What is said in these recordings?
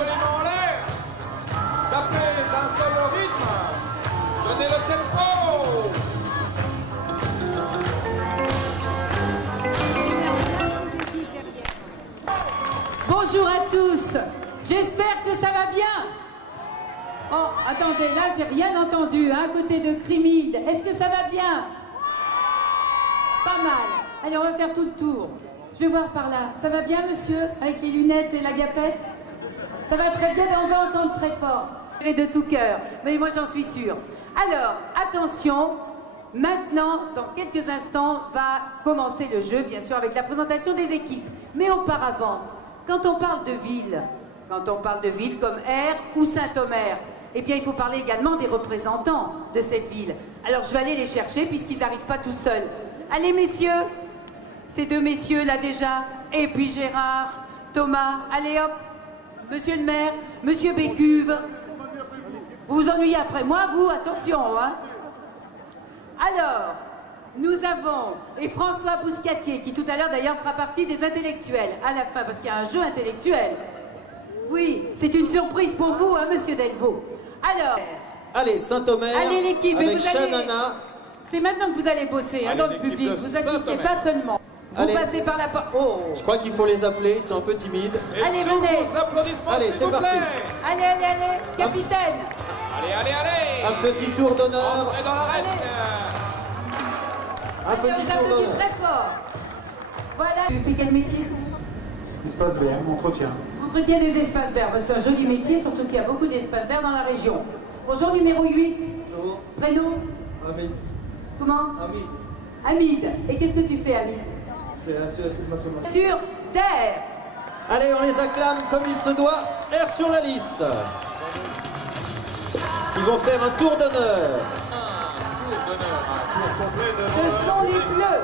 absolument en l'air. Tapez d'un seul rythme. Donnez le tempo. Bonjour à tous. J'espère que ça va bien. Oh, attendez, là, j'ai rien entendu, hein, à côté de Crimide. Est-ce que ça va bien? Pas mal. Allez, on va faire tout le tour. Je vais voir par là. Ça va bien, monsieur? Avec les lunettes et la gapette? Ça va très bien, mais on va entendre très fort. Et de tout cœur. Mais moi, j'en suis sûre. Alors, attention. Maintenant, dans quelques instants, va commencer le jeu, bien sûr, avec la présentation des équipes. Mais auparavant, quand on parle de ville comme Aire ou Saint-Omer, eh bien, il faut parler également des représentants de cette ville. Alors, je vais aller les chercher puisqu'ils n'arrivent pas tout seuls. Allez, messieurs, ces deux messieurs là déjà, et puis Gérard, Thomas, allez hop, monsieur le maire, monsieur Bécuve. Vous vous ennuyez après moi, vous, attention, hein. Alors, nous avons, et François Bouscatier, qui tout à l'heure d'ailleurs fera partie des intellectuels, à la fin, parce qu'il y a un jeu intellectuel. Oui, c'est une surprise pour vous, hein, monsieur Delvaux. Alors... Allez, Saint-Omer, allez l'équipe, avec vous allez... Chanana. C'est maintenant que vous allez bosser, hein, dans le public, vous assistez pas seulement. Vous allez. Passez par la porte. Oh. Je crois qu'il faut les appeler, ils sont un peu timides. Et allez, sous venez. vos applaudissements, Allez, c'est parti. Allez, allez, allez, capitaine. Allez, allez, allez. Un petit tour d'honneur. Entrez dans l'arène. Un petit tour d'honneur. Très fort. Voilà. Tu fais quel métier? Espace vert, entretien. Entretien des espaces verts. C'est un joli métier, surtout qu'il y a beaucoup d'espaces verts dans la région. Bonjour, numéro 8. Bonjour. Prénom? Hamid. Comment? Hamid. Hamid. Et qu'est-ce que tu fais, Hamid? Je fais assez de maçonnerie. Sur terre. Allez, on les acclame comme il se doit. Air sur la lisse. Ils vont faire un tour d'honneur. Un tour complet de... Ce sont les bleus.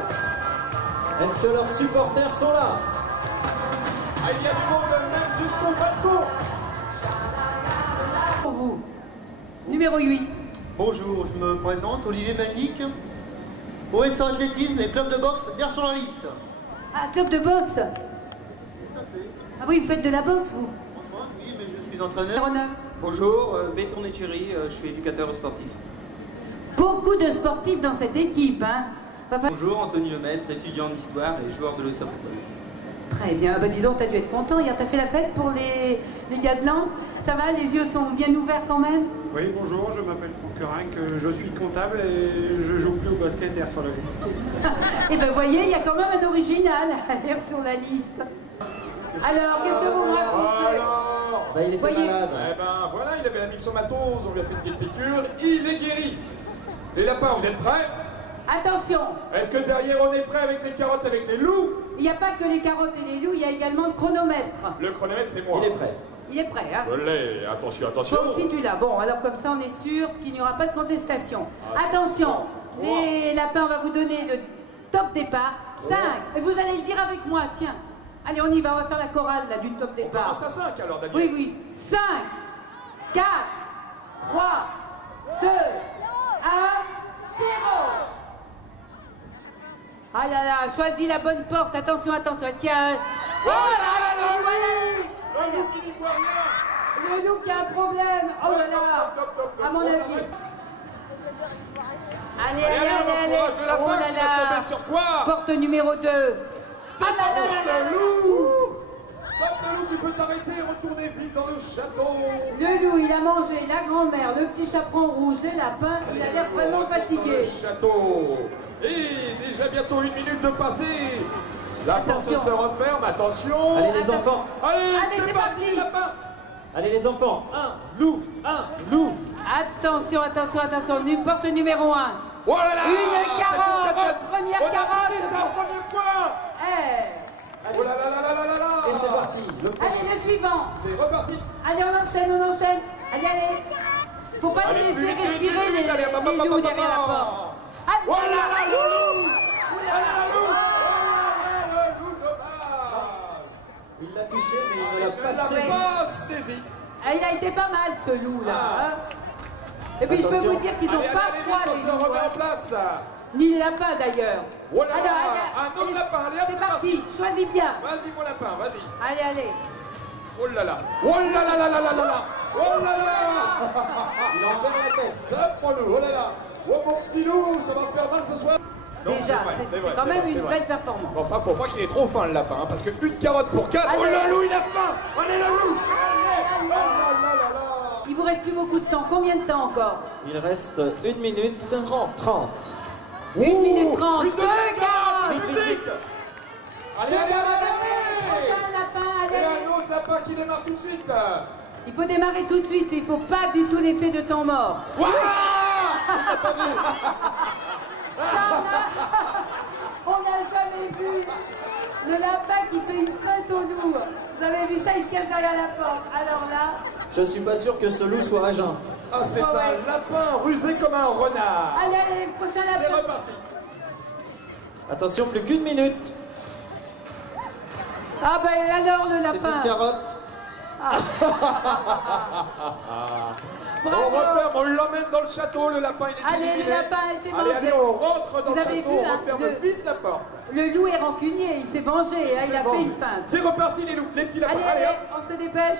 Est-ce que leurs supporters sont là? Ah, il y a du monde même jusqu'au bas de cours. Pour vous. Numéro 8. Bonjour, je me présente, Olivier Melnik, OSA Athlétisme et club de boxe d'Air-sur-la-Lys. Ah, club de boxe. Tout à fait. Ah oui, vous faites de la boxe, vous? Oui, mais je suis entraîneur. Numéro 9. Bonjour, Béton Etchery, je suis éducateur sportif. Beaucoup de sportifs dans cette équipe, hein. Bonjour, Anthony Lemaître, étudiant en histoire et joueur de l'OSA Football. Très bien, bah dis donc, t'as dû être content. Hier, t'as fait la fête pour les gars de Lens. Ça va, les yeux sont bien ouverts quand même? Oui, bonjour, je m'appelle Franck Querinck, je suis comptable et je joue plus au basket Air sur la lisse. Et ben voyez, il y a quand même un original Air sur la lisse. Alors, qu'est-ce que vous me racontez? Alors, Bah, il était Voyez. malade. eh ben voilà, il avait la myxomatose, on lui a fait une petite piqûre, il est guéri. Les lapins, vous êtes prêts? Attention, Est-ce que derrière on est prêt avec les carottes, avec les loups? il n'y a pas que les carottes et les loups, il y a également le chronomètre. Le chronomètre, c'est moi. Il est prêt. Il est prêt, hein? Je l'ai, attention, attention. Toi aussi tu l'as. Bon, alors comme ça on est sûr qu'il n'y aura pas de contestation. Attention, les lapins, on va vous donner le top départ. 5. Et vous allez le dire avec moi, tiens. Allez, on y va, on va faire la chorale là, du top On départ. commence à 5 alors, Daniel. Oui, oui. 5, 4, 3, 2, 1, 0. Ah là là, choisis la bonne porte. Attention, attention. Est-ce qu'il y a un... Oh là là, Le loup qui n'y voit rien. le loup qui a un problème. Oh là là, à mon avis. Allez, allez, allez, allez. Courage de la Oh part là qui va là. tomber sur quoi? Porte numéro 2. C'est Ah là là là là. le loup. Stop le loup, tu peux t'arrêter et retourner vite dans le château. Le loup, il a mangé la grand-mère, le petit chaperon rouge, les lapins. Il a l'air vraiment Dans fatigué. le château. Et déjà bientôt 1 minute de passer. La porte Attention. se referme, attention. Allez, les enfants. Allez, c'est c'est parti. parti, lapin. Allez, les enfants. Un loup. Un loup. Attention, attention, attention. Porte numéro 1. Oh là là. Une c'est carotte. Première On a carotte. pris sa premier point. Eh. Oh là là là là là là là. Et c'est parti. Le prochain. Allez, le suivant. C'est reparti. Allez, on enchaîne, on enchaîne. Allez, allez. Faut pas Allez, les plus laisser vite, respirer, plus vite, les allez, loups derrière la porte. Ah, Oh là là, le loup. Ouh Oh là là là, là. le loup. Oh là là, le loup dommage. Il l'a touché, mais il ne l'a Il pas l'a saisi. pas saisi. Ah, il a été pas mal, ce loup-là. hein. Et puis, je peux Attention. vous dire qu'ils n'ont Allez, pas allez, froid, vite, on les se loups. remet hein. en place. Ni les lapins, d'ailleurs. Oh là là, Alors, un autre lapin, allez, hop, c'est parti. Choisis bien. Vas-y, mon lapin, vas-y. Allez, allez. Oh là là. Oh là là là là là là là. Oh là là. Il en perd la tête. Ça pour nous. Oh là là. Oh mon petit loup, ça va me faire mal ce soir. Non, Déjà, c'est quand même une belle performance. Bon, enfin, faut pas qu'il ait trop faim le lapin, hein, parce qu'une carotte pour 4. Oh le loup, il a faim. Allez le loup. Allez. Oh là là là là. Il vous reste plus beaucoup de temps. Combien de temps encore? Il reste 1 minute 30. 1 minute 30. Une deuxième carotte. Vite, vite, vite. Allez, allez, allez, allez. Prochain lapin, Et allez. un autre lapin qui démarre tout de suite. Il faut démarrer tout de suite. Il faut pas du tout laisser de temps mort. Ouah. On n'a jamais vu le lapin qui fait une fête au loup. Vous avez vu ça, il se cache derrière la porte. Alors là, Je suis pas sûr que ce loup soit à jeun. Ah, c'est Ouais, ouais. un lapin rusé comme un renard. allez, allez, prochain C'est lapin. reparti. Attention, plus qu'1 minute. Ah ben alors le C'est lapin. une carotte. On Bravo. referme, on l'emmène dans le château, le lapin il est Allez, éliminé. le lapin a été Allez, mangé. allez, on rentre dans Vous le avez château, vu, on hein, referme le- vite la porte. Le loup est rancunier, il s'est vengé, hein, il a fait une feinte. C'est reparti les loups, les petits lapins. Allez, Allez, allez, hop. on se dépêche.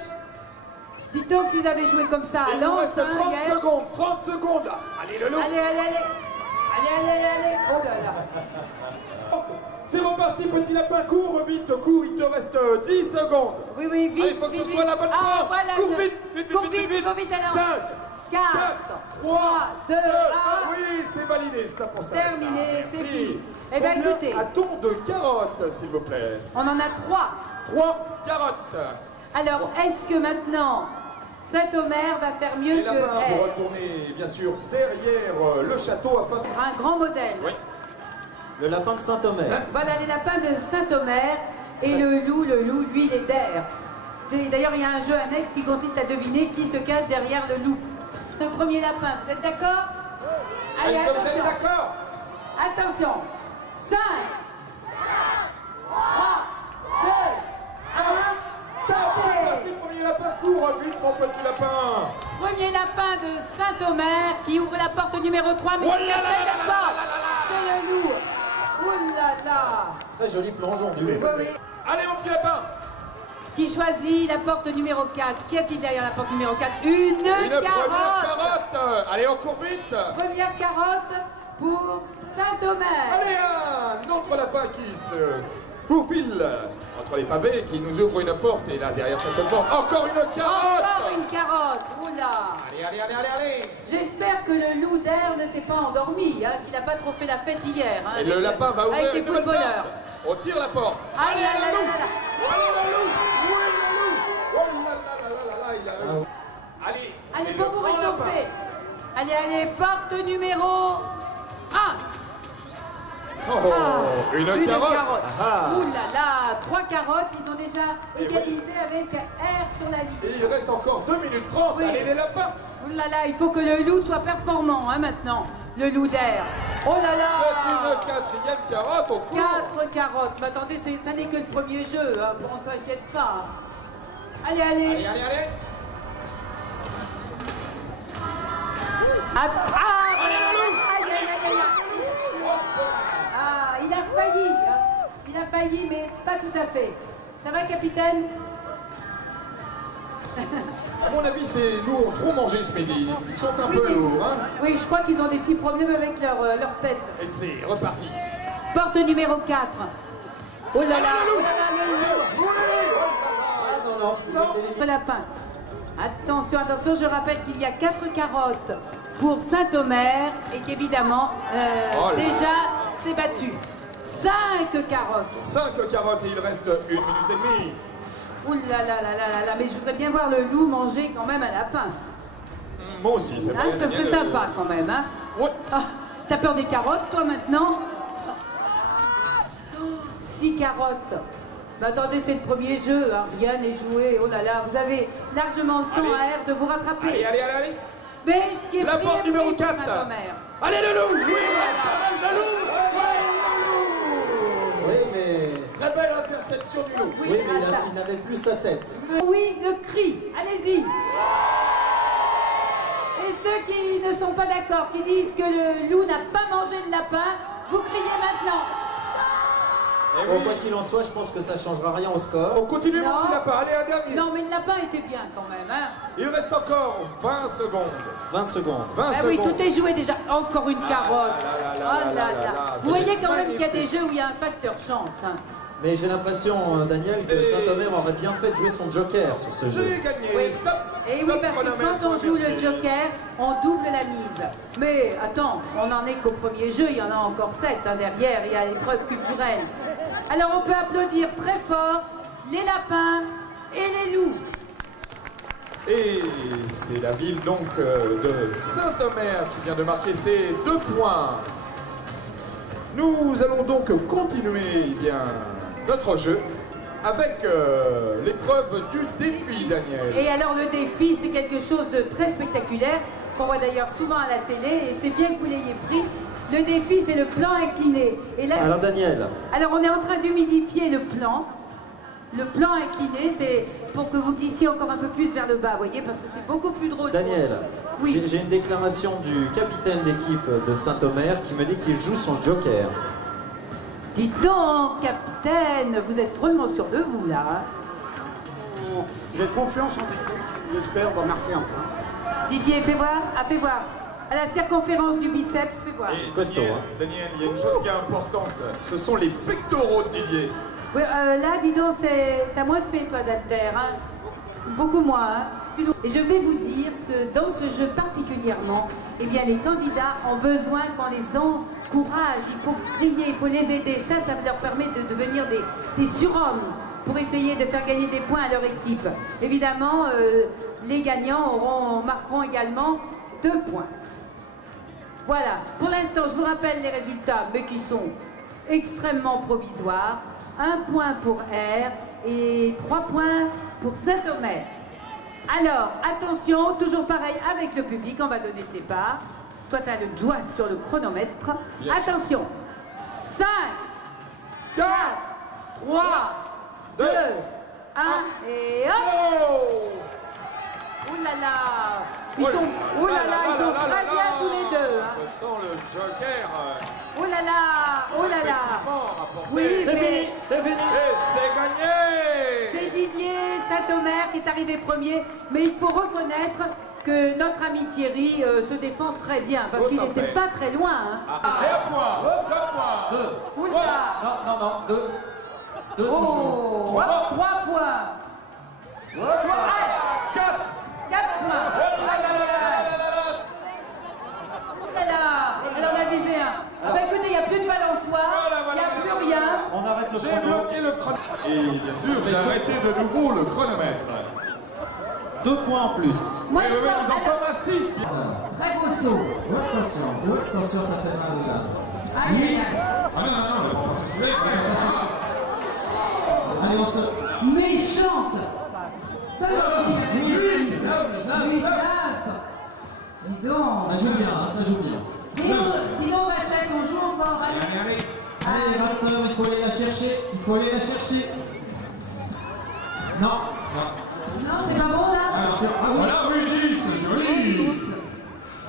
Dites donc s'ils avaient joué comme ça à Il nous Lens, reste hein, 30 hier. secondes, 30 secondes. Allez le loup. Allez, allez, allez. Allez, allez, allez, allez. Oh là là. C'est reparti, petit lapin, cours vite, cours, il te reste 10 secondes. Oui, oui, vite. Allez, il faut que ce vite, soit vite. la bonne Ah, porte. voilà, Cours je- vite, vite, cours vite, vite, vite, cours vite, alors. 5, 4, 3, 2, 1. 1. Oui, c'est validé, c'est la pour ça. Terminé, Merci. c'est fini. Eh bien, Combien écoutez. a-t-on de carottes, s'il vous plaît? On en a 3. 3 carottes. Alors, est-ce que maintenant, Saint-Omer va faire mieux Et que là-bas, vous elle? retournez, bien sûr, derrière le château afin de... Un grand modèle. Oui. Le lapin de Saint-Omer. Voilà les lapins de Saint-Omer et le loup, lui, il est d'air. D'ailleurs, il y a un jeu annexe qui consiste à deviner qui se cache derrière le loup. Le premier lapin, vous êtes d'accord? Allez, Est-ce que vous êtes attention. d'accord? Attention. 5, 3, 2, 1. Parti, premier lapin, cours vite, mon petit lapin. Premier lapin de Saint-Omer qui ouvre la porte numéro 3, mais Oh qui là là ferme là la là porte. là là là. C'est le loup. Oh là là. Très joli plongeon du loup. Oui, oui. Allez, mon petit lapin. Qui choisit la porte numéro 4? Qui a-t-il derrière la porte numéro 4? Une Une carotte. première carotte. Allez, on court vite. Première carotte pour Saint-Omer. Allez, un autre lapin qui se faufile entre les pavés, qui nous ouvre une porte. Et là, derrière cette porte, encore une carotte. Encore une carotte. Oula. Allez, allez, allez, allez, allez. J'espère que le loup d'air ne s'est pas endormi, hein, qu'il n'a pas trop fait la fête hier. Hein, Et le lapin va ouvrir avec les une nouvelle footballeurs. porte. On tire la porte. Ah Allez, là là le loup. là là. Allez, le loup. Oui, le loup. Oh là là là là là là, il a réussi. Allez, Allez, c'est pour le vous grand réchauffer. lapin. Allez, allez, porte numéro 1. Oh, une carotte. Ah. Ouh là là, 3 carottes, ils ont déjà égalisé avec R sur la liste. Et il reste encore 2 minutes 30. Oui. Allez, les lapins. Ouh là là, il faut que le loup soit performant hein, maintenant, le loup d'air. Oh là là. C'est une quatrième carotte. On court. 4 carottes. Mais attendez, ça n'est que le premier jeu, hein, on ne s'inquiète pas. Allez, allez. Allez, allez, allez. Ah, voilà. Allez, le loup. Aïe, aïe, aïe, aïe. Ah, il a failli. Hein. Il a failli, mais pas tout à fait. Ça va, capitaine? À mon avis, ces loups ont trop mangé ce midi. Ils sont un peu lourds, hein. Oui, je crois qu'ils ont des petits problèmes avec leur tête. Et c'est reparti. Porte numéro 4. Oh là là, Allez, le oh loup. là là, le loup. Oui, Ah non, non, ils étaient éliminés. Le lapin. Attention, attention, je rappelle qu'il y a 4 carottes pour Saint-Omer et qu'évidemment, Oh là déjà, c'est battu. 5 carottes. 5 carottes et il reste 1 minute et demie. Ouh là là là là là là, mais je voudrais bien voir le loup manger quand même un lapin. Moi aussi, c'est Hein, vrai. ça serait sympa quand même, hein. Ouais. Ah, t'as peur des carottes, toi, maintenant? 6 carottes. Mais attendez, c'est le premier jeu, hein. Rien n'est joué. Oh là là, vous avez largement le temps Allez. à R de vous rattraper. Allez, allez, allez, allez. Mais ce qui est La pris porte est numéro pris pour 4. Saint-Omer. Allez, le loup. Oui, pas mal, le loup. Ouais, le loup. Oui, mais, Très belle interception du loup. Oui, oui, c'est mais ça. il n'avait plus sa tête. Oui, le cri. Allez-y. Et ceux qui ne sont pas d'accord, qui disent que le loup n'a pas mangé le lapin, vous criez maintenant. Bon, quoi qu'il en soit, je pense que ça changera rien au score. On continue mon Non. petit lapin, allez un dernier. Non, mais le lapin était bien quand même, hein. Il reste encore 20 secondes. 20 secondes. 20 Ah secondes. oui, tout est joué déjà. Encore une carotte. là là là Oh là là là là. là. Vous C'est voyez quand même qu'il y a des magnifique. jeux où il y a un facteur chance, hein. Mais j'ai l'impression, Daniel, que Saint-Omer aurait bien fait de jouer son joker sur ce jeu. J'ai gagné. Oui. Stop. Et oui, Stop, parce que chronomètre, quand on joue le merci. joker, on double la mise. Mais attends, on n'en est qu'au premier jeu, il y en a encore 7 hein, derrière, il y a l'épreuve culturelle. Alors on peut applaudir très fort les lapins et les loups. Et c'est la ville donc de Saint-Omer qui vient de marquer ses 2 points. Nous allons donc continuer eh bien, notre jeu avec l'épreuve du défi, Daniel. Et alors le défi, c'est quelque chose de très spectaculaire, qu'on voit d'ailleurs souvent à la télé, et c'est bien que vous l'ayez pris. Le défi, c'est le plan incliné. Et là, Alors Daniel, alors on est en train d'humidifier le plan. Le plan incliné, c'est pour que vous glissiez encore un peu plus vers le bas, vous voyez, parce que c'est beaucoup plus drôle. Daniel, Oui. j'ai une déclaration du capitaine d'équipe de Saint-Omer qui me dit qu'il joue son joker. Dites donc, capitaine, vous êtes drôlement sûr de vous, là. Hein. J'ai confiance en l'équipe. J'espère va marquer un point. Didier, fais voir. Ah, fais voir. À la circonférence du biceps, fais voir. Et Costaud, Daniel, hein. Daniel, il y a une chose qui est importante, ce sont les pectoraux de Didier. Oui, là, dis donc, t'as moins fait, toi, d'haltère, hein. Beaucoup moins, hein. Et je vais vous dire que dans ce jeu particulièrement, eh bien, les candidats ont besoin qu'on les encourage. Il faut crier, il faut les aider. Ça leur permet de devenir des surhommes pour essayer de faire gagner des points à leur équipe. Évidemment, les gagnants marqueront également 2 points. Voilà. Pour l'instant, je vous rappelle les résultats, mais qui sont extrêmement provisoires. 1 point pour R et 3 points pour Saint-Omer. Alors, attention, toujours pareil avec le public, on va donner le départ. Toi, tu as le doigt sur le chronomètre. Bien sûr. Attention. 5, 4, 3, 2, 1 et hop. Oh Ouh là là. Ils sont, ouh là là, ils sont très bien tous les deux. Hein. Je sens le joker. Oh là là, oh là là. Effectivement, rapporté. Oui, C'est mais fini, c'est fini. Et c'est gagné. c'est Didier Saint-Omer qui est arrivé premier. Mais il faut reconnaître que notre ami Thierry se défend très bien parce Tout qu'il à n'était fait. pas très loin. Hein. Ah, et 1 point. 2 points. Ouh là. Non, 2. 2 toujours. Oh, 3 points. 4. 4 points. Oh là là là là là là là. Oh là là. Alors on a visé un. Ah bah écoutez, il n'y a plus de balançoire, il n'y a plus rien. On arrête le J'ai chrono. bloqué le chronomètre. Et bien sûr, j'ai arrêté de nouveau le chronomètre. 2 points en plus. Moi, Et je nous en pense, sommes à 6. très beau saut. Attention, ça fait mal au gars. Allez, Ah non, non, non, on va pas se jouer. Allez, on se... méchante. Ça, dis donc. Ça joue bien, hein, ça joue bien. Dis donc, Vachette, on joue encore. Hein. Allez, les rasters, il faut aller la chercher. Il faut aller la chercher. Non. Non, c'est pas bon là. Alors, ah oui. Voilà, oui, 10, c'est joli.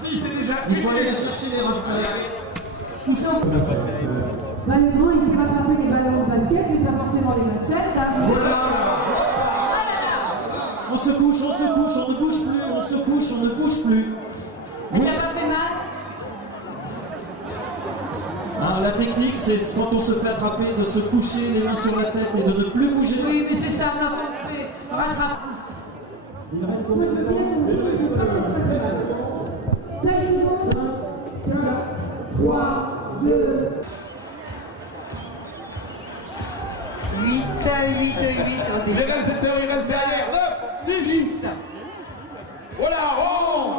10, c'est déjà Il faut aller la chercher, les rasters. Ils sont. Bah, le grand, il s'est rattrapé des ballons de basket, mais pas forcément les machettes. Hein. On se couche, on ne bouge plus, on se couche, on ne bouge plus. Elle t'a pas fait mal? Alors, la technique, c'est quand on se fait attraper, de se coucher les mains sur la tête et de ne plus bouger. Oui, mais c'est ça, quand même. Rattrape. Il reste combien de temps? 3, 2. 8, 8, 8. Il reste derrière. 9, 10. Voilà, 11,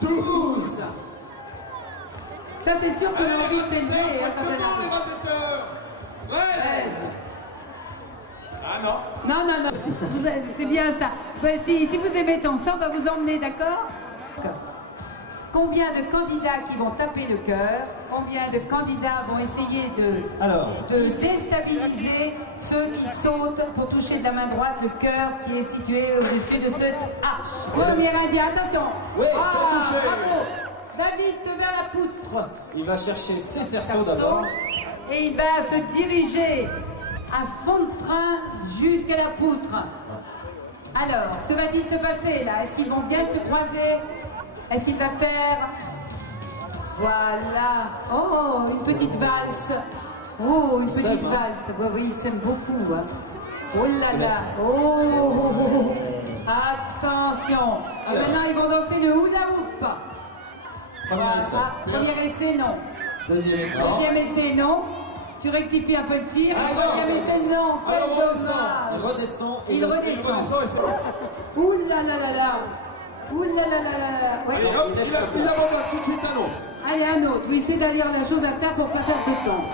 12. Ça, c'est sûr que l'envie s'est levée Il quand elle arrive. reste 13. Ah non. Non. C'est bien ça. Ben, si vous aimez tant ça, on va vous emmener, d'accord? Combien de candidats qui vont taper le cœur? Combien de candidats vont essayer de déstabiliser ceux qui sautent pour toucher de la main droite le cœur qui est situé au-dessus de cette arche? Premier indien, attention! Oui, c'est touché. Bravo! David, vers la poutre. Il va chercher ses cerceaux d'abord. Et il va se diriger à fond de train jusqu'à la poutre. Alors, que va-t-il se passer là? Est-ce qu'ils vont bien se croiser? Est-ce qu'il va faire... Voilà. Oh, une petite valse. Oh, une petite valse. Oui, oui, ils s'aiment beaucoup. Hein. Oh là là. Oh. Attention. Et maintenant, ils vont danser le hula hoop. Premier essai, non. Deuxième essai, non. Tu rectifies un peu le tir. Deuxième essai, non. Il redescend. Il redescend. Ouh là là là là. Ouh là là là là. Ouais. Allez, hop, il abandonne tout de suite un autre. Allez, un autre. Oui, c'est d'ailleurs la chose à faire pour pas perdre de temps.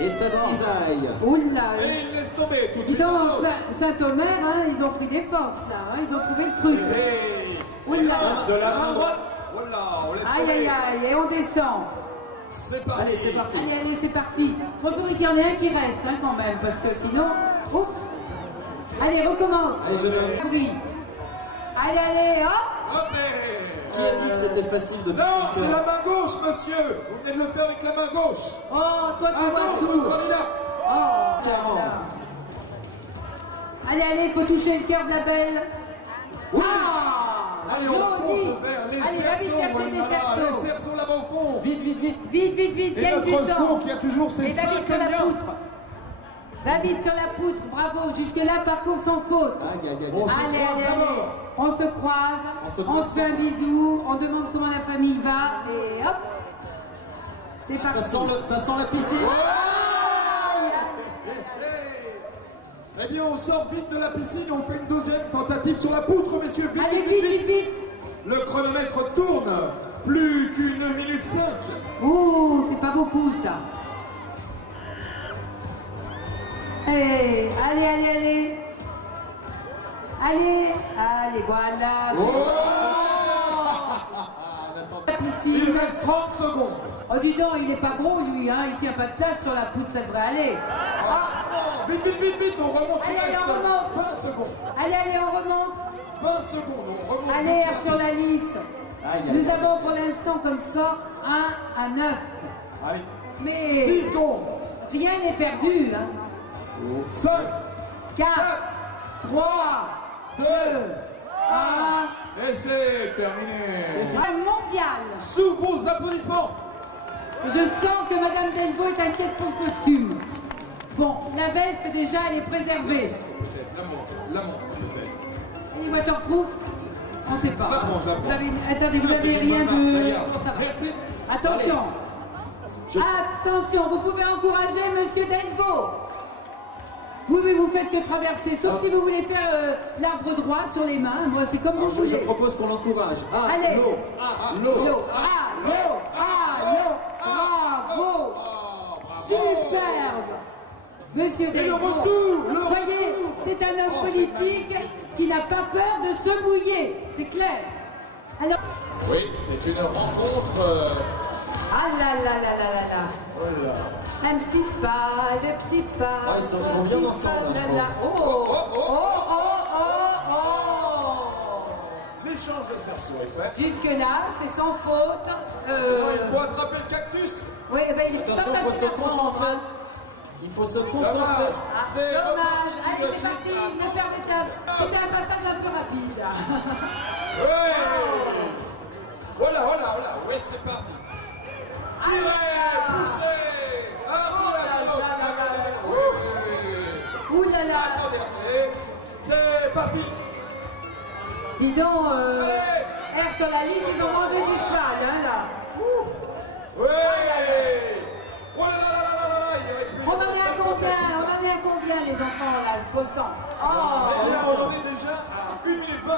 Et ça cisaille. Ouh là. Et il laisse tomber tout de suite. Dans Saint-Omer, hein, ils ont pris des forces là. Hein, ils ont trouvé le truc. Ouh là. De la main droite. Voilà, on laisse tomber. Aïe aïe aïe. Et on descend. C'est parti. Allez, c'est parti. Allez, allez, c'est parti. Il faudrait qu'il y en ait un qui reste hein, quand même, parce que sinon... Oh. Allez, recommence. Allez, je vais. Oui. Allez, allez, hop. Hop, Qui a dit que c'était facile de non, c'est la main gauche, monsieur. Vous venez de le faire avec la main gauche. Oh, toi, tu Ah vois non, tout. prenez là. Oh. 40. Allez, allez, il faut toucher le cœur de la belle. Oui. Ah, Allez, on joli. fonce vers les Allez, va vite cerceaux. chercher des Voilà, cerceaux. les cerceaux là-bas au fond. Vite, vite, vite. Vite, vite, vite, Et gagne du notre temps. Sco qui a toujours ses Et David 5 sur la liens. poutre. David sur la poutre, bravo. Jusque-là, parcours sans faute. Aïe, aïe, aïe. On se Allez, croise allez, allez. d'abord. On se croise, on se fait un bisou, on demande comment la famille va et hop, c'est parti. Ça sent la piscine. Eh bien, on sort vite de la piscine, on fait une deuxième tentative sur la poutre, messieurs. Vite, Allez, vite, vite, vite, vite, vite. Le chronomètre tourne. Plus qu'1 minute 5. Ouh, c'est pas beaucoup ça. Allez, allez, allez, allez. Allez, allez, voilà. La piscine. Il reste 30 secondes. Oh, dis donc, il est pas gros lui, hein. Il tient pas de place sur la poutre, ça devrait aller. Vite, vite, vite, vite, on remonte. Il Allez, reste on remonte. 20 secondes. Allez, allez, on remonte. 20 secondes, on remonte. Allez, vite, sur la liste. Aïe, aïe, Nous aïe. avons pour l'instant comme score 1 à 9. Allez, Mais 10 secondes. rien n'est perdu. Hein. 5, 4, 3, 2, 1. et c'est terminé. Un mondial. Sous vos applaudissements. Je sens que Madame Delvaux est inquiète pour le costume. Bon, la veste déjà, elle est préservée. Peut-être, la montre peut-être. Et les waterproof, on ne sait pas. La prends, je la prends. Vous avez, attendez, vous Ah, c'est avez une rien bonne marque, de... regarde. Bon, ça va. Merci. Attention. Attention, vous pouvez encourager Monsieur Delvaux. Oui, oui, vous faites que traverser, sauf si vous voulez faire l'arbre droit sur les mains. Moi, c'est comme vous Je voulez. propose qu'on l'encourage. Allez. Allô. Allô, allô, allô, bravo. Superbe. Monsieur Et le Delvaux. retour, le Voyez, retour. c'est un homme Oh, c'est politique qui n'a pas peur de se mouiller. C'est clair. Alors... Oui, c'est une rencontre. Ah là là là là là là. Voilà. Un petit pas, des petits pas. Ah, ils sont bien ensemble, Ah là, je là là. Oh, oh, oh, oh, oh. L'échange de cerceaux est fait. Jusque-là, c'est sans faute. Maintenant, il faut attraper le cactus. Oui, eh ben, il est Attention, pas il faut facile se à prendre, concentrer. hein. Il faut se Dommage. concentrer. Ah, C'est dommage. reparti tout Allez, de c'est suite. parti. Ne perdez pas. C'était un passage un peu rapide. Ouais. Voilà, voilà, voilà. Oui, c'est parti. Tirez, poussez. Ouh là là. Attendez, attendez. C'est parti. Dis donc, Allez. R sur la liste, ils ont mangé du cheval, hein, là. Ouh. Oui. Oh là là là là là là. Il y avait plus. On en est à combien? On en est à combien, les enfants, là, pour le temps? Oh. Et là, on en est déjà à 1 minute 20.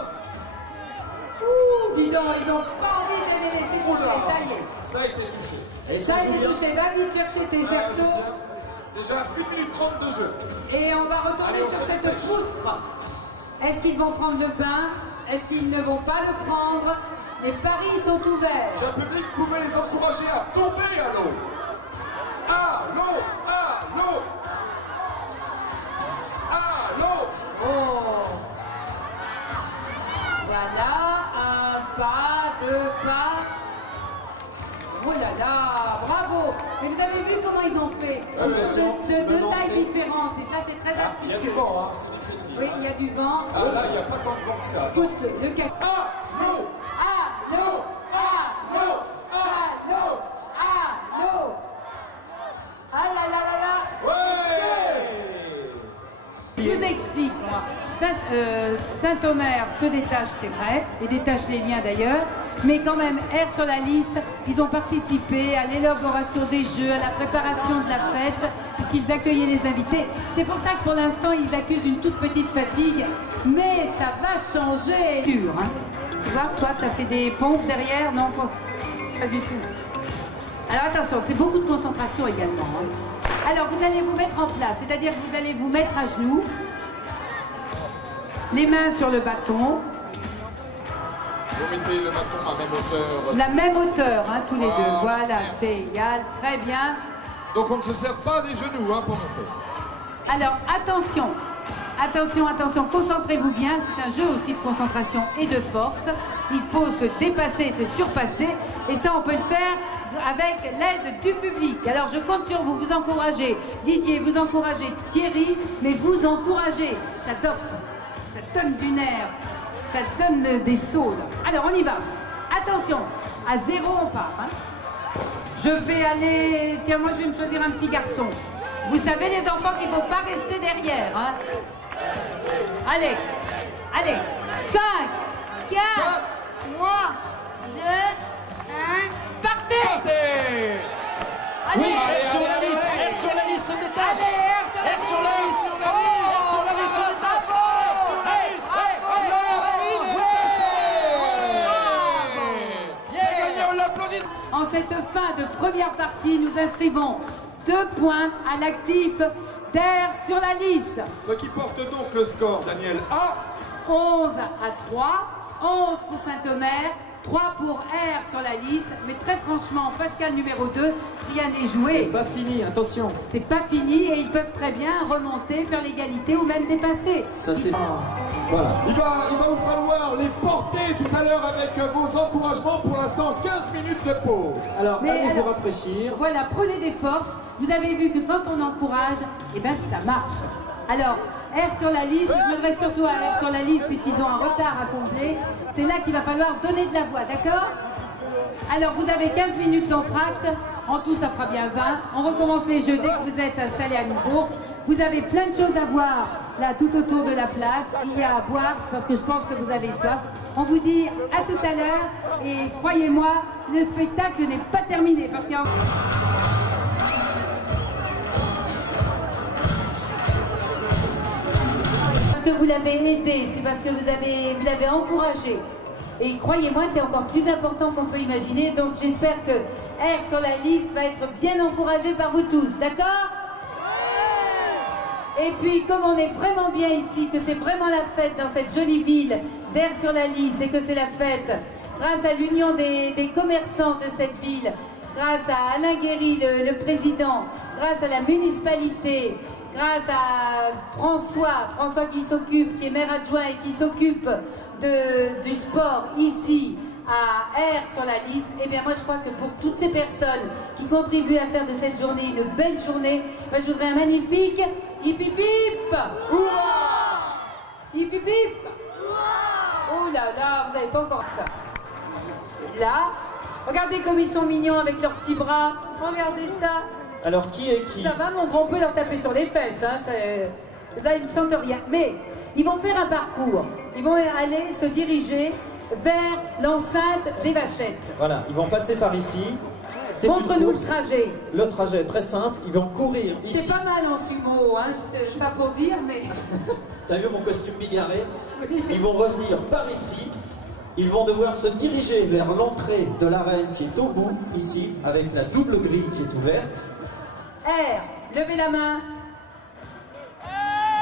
Ouh, dis donc, ils n'ont pas envie de les laisser Oh toucher, là. ça y est. Ça a été touché. Et Ça ça a joue été bien. touché, va vite chercher tes cerceaux. Déjà 1 minute 30 de jeu. Et on va retourner Allez, on sur se cette dépêche. poutre. Est-ce qu'ils vont prendre le bain? Est-ce qu'ils ne vont pas le prendre? Les paris sont ouverts. Cher public, vous pouvez les encourager à tomber à l'eau. À l'eau, à l'eau. À l'eau. Oh. Voilà, un pas, deux pas. Oh là là, bravo. Mais vous avez vu comment ils ont fait? De deux tailles différentes. Et ça, c'est très Il y a du astucieux. vent, hein, c'est difficile. Oui, il y a du vent. Ah là, il n'y a pas tant de vent que ça. Écoute, le café. Allô! Allô, allô, allô, allô. Ah là là là là. Ouais! Je vous explique, moi. Saint-Omer se détache, c'est vrai, et détache les liens d'ailleurs, mais quand même, Air sur la Lys, ils ont participé à l'élaboration des jeux, à la préparation de la fête, puisqu'ils accueillaient les invités. C'est pour ça que pour l'instant, ils accusent une toute petite fatigue, mais ça va changer. Dur, hein. Tu vois, toi, tu as fait des pompes derrière? Non, pas du tout. Alors attention, c'est beaucoup de concentration également. Hein. Alors vous allez vous mettre en place, c'est-à-dire que vous allez vous mettre à genoux, les mains sur le bâton. Vous mettez le bâton à même hauteur. La même hauteur, hein, tous les deux. Voilà, merci. c'est égal, très bien. Donc on ne se sert pas des genoux hein, pour monter. Alors attention, attention, attention, concentrez-vous bien. C'est un jeu aussi de concentration et de force. Il faut se dépasser, se surpasser. Et ça, on peut le faire avec l'aide du public. Alors je compte sur vous, vous encouragez Didier, vous encouragez Thierry, mais vous encouragez. Ça dope, ça donne du nerf, ça donne des sauts. Alors on y va. Attention, à 0 on part. Hein. Je vais aller... Tiens, moi je vais me choisir un petit garçon. Vous savez les enfants qu'il ne faut pas rester derrière. Hein. Allez, allez, 5, 4, 3, 2, 1... partez. Oui, Allez, Air sur la Lys, Air sur la Lys se détache. allez, Air sur la Lys, Air sur la Lys se détache. On l'applaudit. En cette fin de première partie, nous inscrivons 2 points à l'actif d'Air sur la Lys. Ce qui porte donc le score, Daniel, à 11 à 3, 11 pour Saint-Omer, 3 pour Air sur la Lys. Mais très franchement, Pascal numéro 2, rien n'est C'est joué. pas fini, attention. C'est pas fini et ils peuvent très bien remonter, faire l'égalité ou même dépasser. Ça c'est... Voilà. Il va vous falloir les porter tout à l'heure avec vos encouragements. Pour l'instant, 15 minutes de pause. Alors, Mais allez vous alors- rafraîchir. Voilà, prenez des forces. Vous avez vu que quand on encourage, eh ben ça marche. Alors, Air sur la Lys, je m'adresse surtout à Air sur la Lys puisqu'ils ont un retard à combler. C'est là qu'il va falloir donner de la voix, d'accord? Alors, vous avez 15 minutes d'entracte. En tout, ça fera bien 20. On recommence les jeux dès que vous êtes installés à nouveau. Vous avez plein de choses à voir là tout autour de la place. Il y a à boire parce que je pense que vous avez soif. On vous dit à tout à l'heure et croyez-moi, le spectacle n'est pas terminé parce qu'il y a... Parce que vous l'avez aidé, c'est parce que vous l'avez encouragé. Et croyez-moi, c'est encore plus important qu'on peut imaginer. Donc j'espère que Air sur la Lys va être bien encouragé par vous tous, d'accord? Et puis comme on est vraiment bien ici, que c'est vraiment la fête dans cette jolie ville d'Air sur la Lys et que c'est la fête grâce à l'union des commerçants de cette ville, grâce à Alain Guéry, le président, grâce à la municipalité, grâce à François qui est maire adjoint et qui s'occupe du sport ici à Air sur la Lys, et bien moi je crois que pour toutes ces personnes qui contribuent à faire de cette journée une belle journée, moi, je voudrais un magnifique hip hip hip. Hip hip hip. Oh là là, vous n'avez pas encore ça. Là, regardez comme ils sont mignons avec leurs petits bras. Regardez ça. Alors, qui est qui? Ça va, mon grand, on peut leur taper sur les fesses. Hein, là, ils ne sentent rien. Mais ils vont faire un parcours. Ils vont aller se diriger vers l'enceinte des Vachettes. Voilà, ils vont passer par ici. C'est une Montre-nous le course. trajet. Le trajet est très simple. Ils vont courir C'est ici. pas mal en sumo, hein, je sais pas pour dire, mais... T'as vu mon costume bigarré? Oui. Ils vont revenir par ici. Ils vont devoir se diriger vers l'entrée de l'arène qui est au bout, ici, avec la double grille qui est ouverte. Air, levez la main.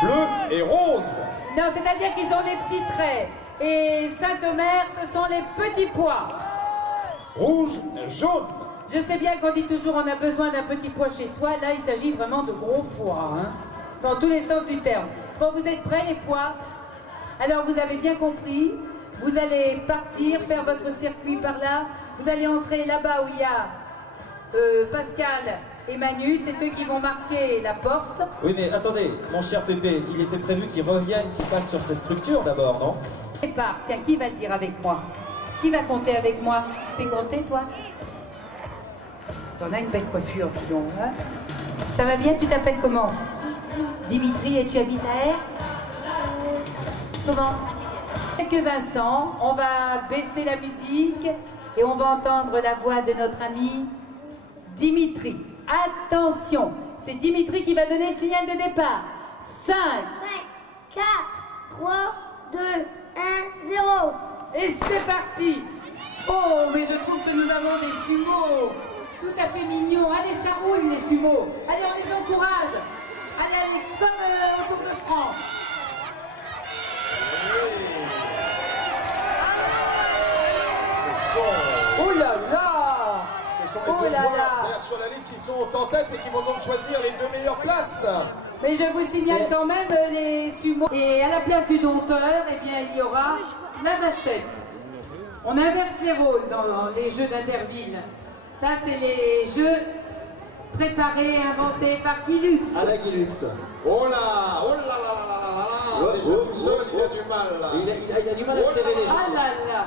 Bleu et rose. Non, c'est-à-dire qu'ils ont les petits traits. Et Saint-Omer, ce sont les petits pois. Rouge et jaune. Je sais bien qu'on dit toujours on a besoin d'un petit pois chez soi. Là, il s'agit vraiment de gros pois, hein, dans tous les sens du terme. Bon, vous êtes prêts, les pois? Alors, vous avez bien compris. Vous allez partir, faire votre circuit par là. Vous allez entrer là-bas où il y a Pascal et Manu, c'est eux qui vont marquer la porte. Oui, mais attendez, mon cher Pépé, il était prévu qu'ils reviennent, qu'ils passent sur ces structures d'abord, non? Départ, tiens, qui va le dire avec moi? Qui va compter avec moi? C'est compter, toi? T'en as une belle coiffure, dis donc, hein? Ça va bien, tu t'appelles comment? Dimitri, et tu habites à Air? Comment? Quelques instants, on va baisser la musique et on va entendre la voix de notre ami Dimitri. Attention, c'est Dimitri qui va donner le signal de départ. 5, 4, 3, 2, 1, 0. et c'est parti. Oh, mais je trouve que nous avons des sumos tout à fait mignons. Allez, ça roule les sumos. Allez, on les encourage. Allez, allez, comme au Tour de France. Oh là là! Ce sont les deux joueurs derrière sur la liste qui sont en tête et qui vont donc choisir les deux meilleures places. Mais je vous signale quand même les sumos. Et à la place du dompteur, eh bien, il y aura la vachette. On inverse les rôles dans les jeux d'Interville. Ça, c'est les jeux préparés, inventés par Guilux. À la Guilux. Oh là, oh là là là là là. Déjà tout seul, il a du mal là. Il a du mal à serrer les jambes. Ah là là.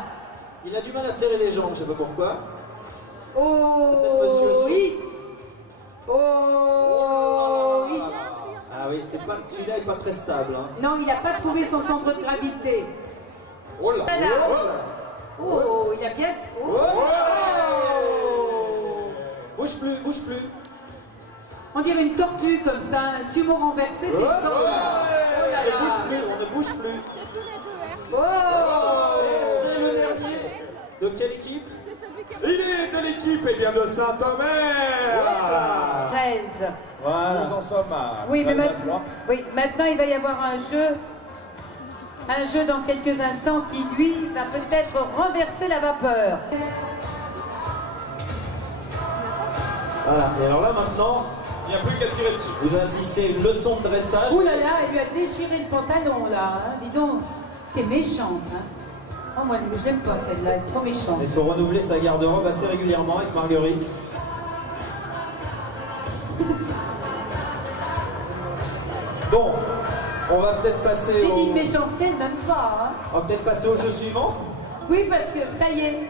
Il a du mal à serrer les jambes, je sais pas pourquoi. Oh oui. Oh oui. Ah oui, c'est pas, celui-là est pas très stable. Hein. Non, il n'a pas trouvé son centre de gravité. Oh là. Voilà. Oh, il a bien... Oh. Bouge plus, bouge plus. On dirait une tortue comme ça, un sumo renversé, c'est fort. Oh là On ne là. bouge plus, on ne bouge plus. Oh. Et c'est le dernier. De quelle équipe? Il est de l'équipe et bien de Saint-Omer. 13. Voilà. Nous en sommes à Oui, mais 13 à 3. maintenant il va y avoir un jeu dans quelques instants qui, lui, va peut-être renverser la vapeur. Voilà, et alors là maintenant, Il n'y a plus qu'à tirer dessus. vous assistez à une leçon de dressage. Ouh là là, elle lui a déchiré le pantalon là. Hein. Dis donc, t'es méchante. Hein. Oh, moi, je l'aime pas celle-là, elle est trop méchante. Il faut renouveler sa garde-robe assez régulièrement avec Marguerite. Bon, on va peut-être passer J'ai dit au... une méchanceté, même pas. Hein. On va peut-être passer au jeu suivant. Oui, parce que ça y est,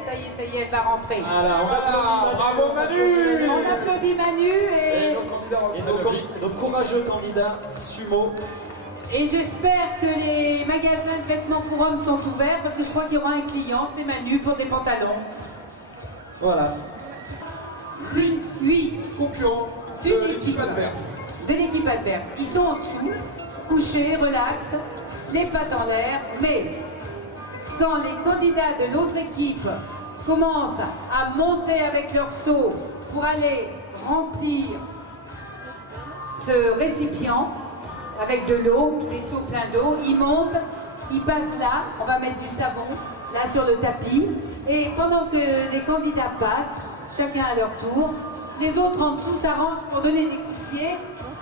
elle va rentrer. Voilà, on applaudit Bravo Manu. On applaudit Manu Et et nos candidats nos courageux candidats sumo. j'espère que les magasins de vêtements pour hommes sont ouverts parce que je crois qu'il y aura un client, c'est Manu pour des pantalons. Voilà. 8 concurrents de de l'équipe adverse. de l'équipe adverse. Ils sont en dessous, couchés, relax, les pattes en l'air, mais quand les candidats de l'autre équipe commencent à monter avec leur seau pour aller remplir ce récipient avec de l'eau, des seaux pleins d'eau, ils montent, ils passent là, on va mettre du savon là sur le tapis, et pendant que les candidats passent, chacun à leur tour, les autres en dessous s'arrangent pour donner des coups de pied,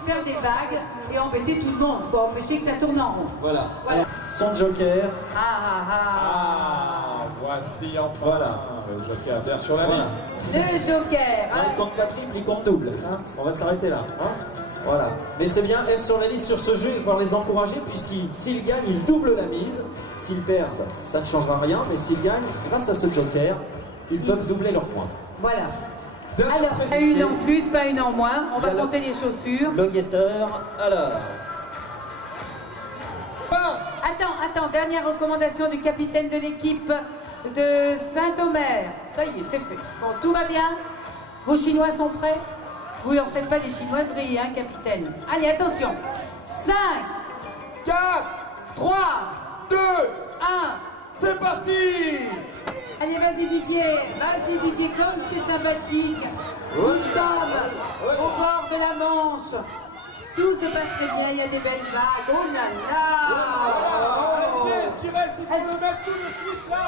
faire des vagues et embêter tout le monde, pour empêcher que ça tourne en rond. Voilà. Voilà. Son joker. Ah, voici enfin Voilà. le joker derrière sur la Voilà. liste. Le joker. Là, il compte pas triple, il compte double. Hein, on va s'arrêter là. Hein, voilà. Mais c'est bien, F sur la liste sur ce jeu, il va falloir les encourager, puisqu'ils gagnent, ils doublent la mise. S'ils perdent, ça ne changera rien, mais s'ils gagnent, grâce à ce joker, ils peuvent doubler leurs points. Voilà. Dernière Alors, pas précision. une en plus, pas une en moins. On va Alors, compter les chaussures. Le guetteur, alors. Attends, dernière recommandation du capitaine de l'équipe de Saint-Omer. Ça y est, c'est fait. Bon, tout va bien. Vos Chinois sont prêts? Vous n'en faites pas des chinoiseries, hein, capitaine. Allez, attention. 5, 4, 3, 2, 1. c'est parti. Allez, vas-y Didier, comme c'est sympathique. Nous sommes au bord de la Manche. Tout se passe très bien, il y a des belles vagues. Oh là là. Voilà, ce qui reste, il faut le mettre tout de suite là.